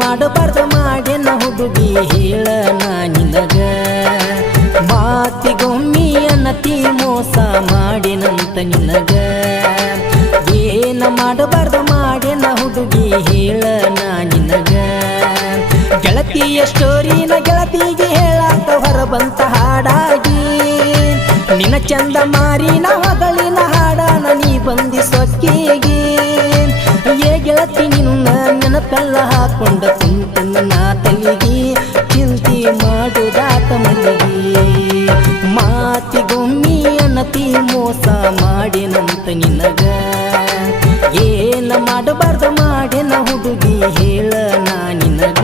ಮಾಡಬಾರ್ದ ಮಾಡ್ಯನ ಹುಡುಗಿ ಹೇಳ ನಾ ನಿನಗ ಮಾತಿಗೊಮ್ಮಿ ಅನ್ನತಿ ಮೋಸ ಮಾಡಿನಂತ ನಿನಗ ಏನ ಮಾಡಬಾರ್ದ ಮಾಡ್ಯನ ಹುಡುಗಿ ಹೇಳ ನಾ ನಿನಗ ಗೆಳತಿಯ ಸ್ಟೋರಿನ ಗೆಳತಿಗೆ ಹೇಳಾಕ ಹೊರಬಂತ ಹಾಡಾಗಿ ನಿನ್ನ ಚಂದ ಮಾರಿನ ಹೊಗಳಿನ ಹಾಡಾನ ನೀ ಬಂದಿ ಸೊಕ್ಕಿಗೆ ಏ ಗೆಳತಿ ನಿನ್ನ ನೆನಪೆಲ್ಲ ಹಾಕೊಂಡ ಕುಂತನ್ನ ನಾ ತಲಿಗಿ ಚಿಂತಿ ಮಾಡುದಾತ ಮಲ್ಲಿಗೆ ಮಾತಿಗೊಮ್ಮಿ ಅನ್ನತಿ ಮೋಸ ಮಾಡಿನಂತ ನಿನಗ ಏನ ಮಾಡಬಾರ್ದ ಮಾಡ್ಯನ ಹುಡುಗಿ ಹೇಳ ನಾ ನಿನಗ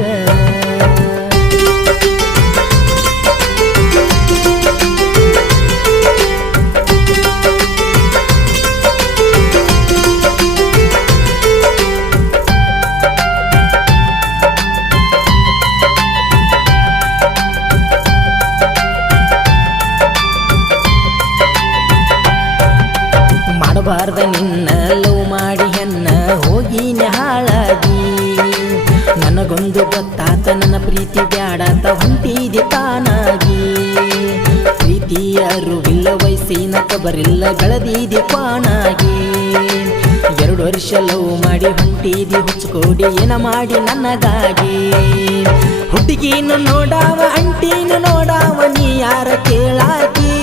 ಮಾಡಬಾರ್ದ ನಿನ್ನ ಲವ್ ಮಾಡಿ ಹೆನ್ನ ಹೋಗಿನ ಹಾಳಾಗಿ ನನಗೊಂದು ಗೊತ್ತಾತ ನನ್ನ ಪ್ರೀತಿ ಬ್ಯಾಡಾತ ಹೊಂಟಿದೆ ತಾನಾಗಿ ಪ್ರೀತಿಯ ಅರಿವಿಲ್ಲ ವಯಸ್ಸಿನ ಕಬರಿಲ್ಲ ಗಳದಿದೆ ಪಾನಾಗಿ 2 ವರ್ಷ ಲವ್ ಮಾಡಿ ಹೊಂಟಿದಿ ಹುಚ್ಚುಕೋಡಿ ಏನ ಮಾಡಿ ನನಗಾಗಿ ಹುಡುಗಿನು ನೋಡಾವ ಅಂಟಿನು ನೋಡಾವ ನೀ ಯಾರ ಕೇಳಾಕಿ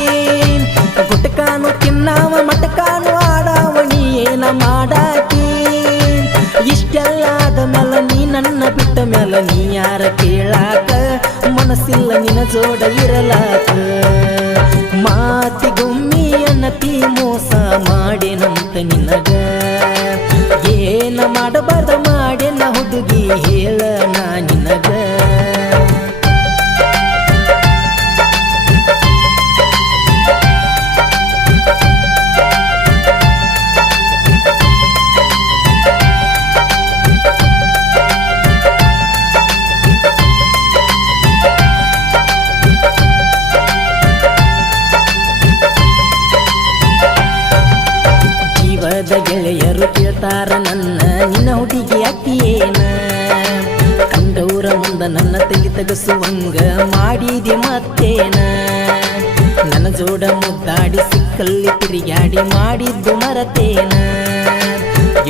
ಗುಟಕಾನು ತಿನ್ನಾವ ಮಟಕಾನು ಆಡಾವ ನೀ ಏನ ಮಾಡಾಕಿ ಇಷ್ಟೆಲ್ಲ ಆದ ಮೇಲೆ ನೀ ನನ್ನ ಬಿಟ್ಟ ಮೇಲೆ ನೀ ಯಾರ ಕೇಳಾಕ ಮನಸ್ಸಿಲ್ಲ ನಿನ್ನ ಜೋಡ ಇರಲಾಕ ಮಾತಿಗೊಮ್ಮಿ ಅನ್ನತಿ ಮೋಸ ಮಾಡಿನಂತ ನಿನಗ ಏನ ಮಾಡಬಾರ್ದ ಮಾಡ್ಯನ ಹುಡುಗಿ ಹೇಳ ನಾ ನಿನಗ ಗೆಳೆಯರು ಕೇಳ್ತಾರ ನನ್ನ ನಿನ್ನ ಹುಡುಗಿ ಅಕ್ಕಿಯೇನ ಕಂಡವರ ಮುಂದ ನನ್ನ ತಲೆ ತಗಸುವಂಗ ಮಾಡಿದಿ ಮತ್ತೇನ ನನ್ನ ಜೋಡ ಮುದ್ದಾಡಿ ಸಿಕ್ಕಲ್ಲಿ ತಿರುಗಾಡಿ ಮಾಡಿದ್ದು ಮರತೇನ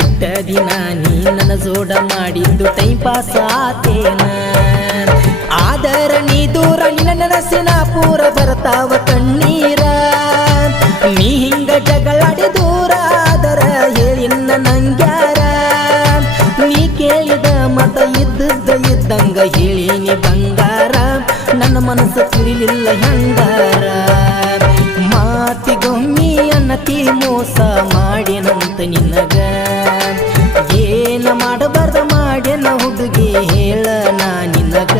ಇಟ್ಟ ದಿನ ನೀ ನನ್ನ ಜೋಡ ಮಾಡಿದ್ದು ಟೈಮ್ ಪಾಸ್ ಆತೇನ ಆದರ ನೀ ದೂರ ನಿನ್ನ ನೆನಸಿನ ಪೂರ ಬರ್ತಾವ ಕಣ್ಣೀರ ನೀ ಹಿಂಗ ಜಗಳಾಡಿ ದೂರ ಆದರ ಹೇಳಿನ್ನ ನಂಗ್ಯಾರ ನೀ ಕೇಳಿದ ಮತ ಇದ್ದದ್ದ ಇದ್ದಂಗ ಹೇಳಿನಿ ಬಂಗಾರ ನನ್ನ ಮನಸ್ಸು ತಿಳಿಲಿಲ್ಲ ಹೆಂಗಾರ ಮಾತಿಗೊಮ್ಮಿ ಅನ್ನತಿ ಮೋಸ ಮಾಡಿನಂತ ನಿನಗ ಏನ ಮಾಡಬಾರ್ದ ಮಾಡ್ಯನ ಹುಡುಗಿ ಹೇಳ ನಾ ನಿನಗ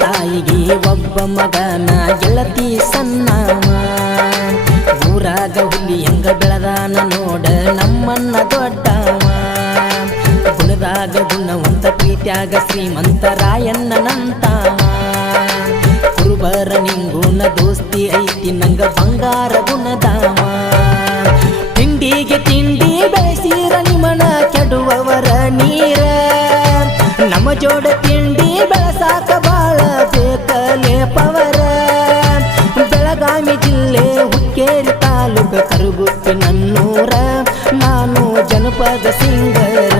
ತಾಯಿಗೆ ಒಬ್ಬ ಮಗನ ಗೆಳತಿ ಸಣ್ಣವ ಊರಾಗ ಹುಲಿ ಹೆಂಗ ಬೆಳದಾನ ನೋಡ ನಮ್ಮನ್ನ ದೊಡ್ಡವ ಗುಣದಾಗ ಗುಣವಂತ ಪ್ರೀತ್ಯಾಗ ಶ್ರೀಮಂತ ರಾಯಣ್ಣನಂತವ ಕುರುಬರ ನಿಂಗುನ ದೋಸ್ತಿ ಐತಿ ನಂಗ ಬಂಗಾರ ಗುಣದವ ತಿಂಡಿಗೆ ತಿಂಡಿ ಬೆಳೆಸಿರ ನಿಮನ ಕೆಡುವವರ ನೀರ ನಮ್ಮ ಜೋಡ ತಿಂಡಿ ಬೆಳಸಾಕ ಬಾಳ ಬೇಕಲೇ ಪವರ ಬೆಳಗಾವಿ ಜಿಲ್ಲೆ ಹುಕ್ಕೇರಿ ತಾಲೂಕ ಕರುಗುಪ್ಪಿ ನನ್ನೂರ ನಾನು ಜನಪದ ಸಿಂಗರ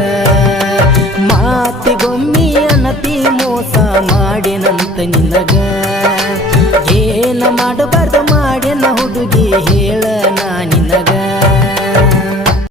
ಮಾತಿಗೊಮ್ಮಿ ಅನ್ನತಿ ಮೋಸ ಮಾಡಿನಂತ ನಿನಗ ಏನ ಮಾಡಬಾರ್ದ ಮಾಡ್ಯನ ಹುಡುಗಿ ಹೇಳ ನಾ ನಿನಗ